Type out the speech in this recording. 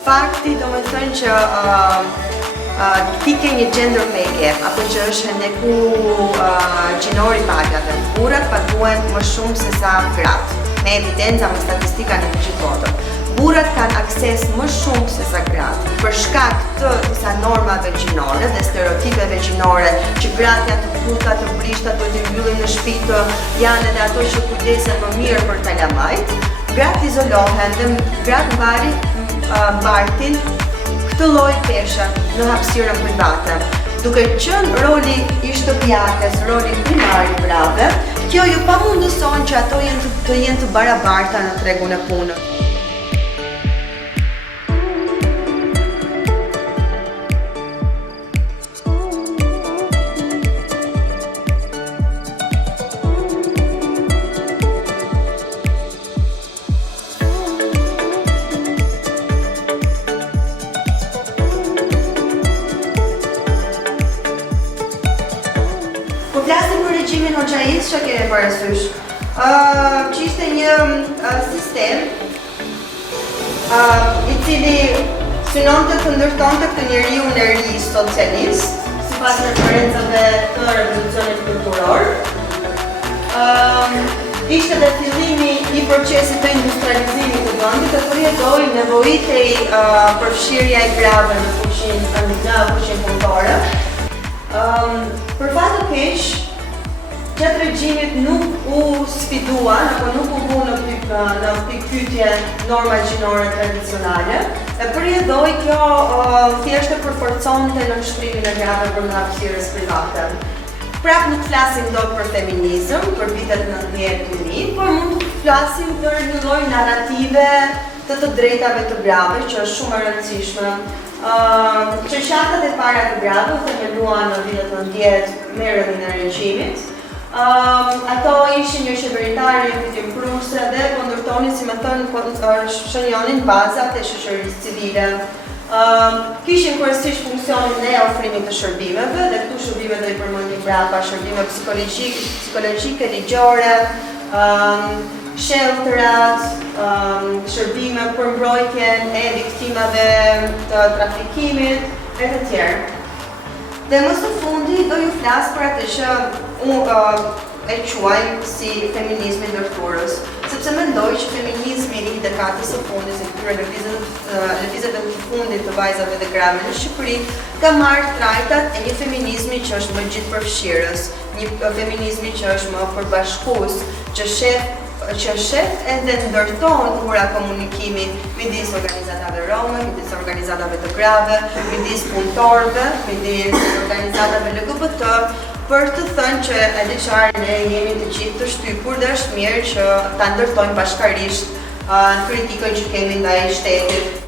Fakti do me thënë që ti ke një gender pay gap, apo që është ndeku gjinori pagave. Burrat paguhen më shumë se sa gratë, me evidenca, me statistika në të gjithë botën. Burrat kanë akses më shumë se sa gratë, për shkak të disa normave gjinore dhe stereotipeve gjinore që gratë janë të buta, të brishta, duhet të mbyllin në shtëpi, të janë edhe ato që kujdesen më mirë për kalamajt. Gratë izolohen dhe gratë mbartin këtë lloj peshe në hapësirën private. Duke qenë roli i shtëpiakes, roli primar i burrave, kjo ju pamundëson që ato të jenë të barabarta në tregun e punës. Po flasim për regjimin Hoxhais, që kene parasysh? Që ishte një sistem i cili synonte të ndërtonte këtë njeriu në ri socialist, sipas referencave të revolucionit kulturor. Ishte dhe fillimi i procesit të industrializimit të vendit, të përjetoi nevojitej përfshirja e grave në fuqinë punëtore. Për fat të keq, gjatë regjimit nuk u sfiduan apo nuk u bu në pikpyetje norma gjinore tradicionale, e përjetoi kjo thjesht e përforconte nënshtrimin e grave për hapësirës private. Prap nuk flasim dot për feminizëm, për vitet 90-2000, por mund të flasim për një lloj narrative të drejtave të grave, që është shumë e rëndësishme. Qershatat e para të grave u themeluan në vitet 90 me rrëdhjen e regjimit. Ato ishin një qeveritare fitim pruse dhe po ndërtonin, si më thënë, shënjonin bazat e shoqërisë civile. Kishin kryesisht funksionin e ofrimit të shërbimeve, dhe këtu shërbime do i përmendim brapa, shërbime psikologjike, ligjore, shelterat, shërbime për mbrojtjen e viktimave të trafikimit, e të tjerë. Dhe më së fundi do ju flas për atë që unë e quaj si feminizmi ndërthurës, sepse mendoj që feminizmi i dekadës së fundit, si këtyre lëvizjet e fundit të vajzave dhe grave në Shqipëri, ka marrë trajtat e një feminizmi që është më gjithëpërfshirës, një feminizmi që është më përbashkues, që shef edhe ndërton ura komunikimi midis organizatave rome, midis organizatave të grave, midis punëtorëve, midis organizatave LGBT, për të thënë që edhe çfarë ne jemi të gjithë të shtypur dhe është mirë që ta ndërtojmë bashkarisht në kritikën që kemi ndaj shtetit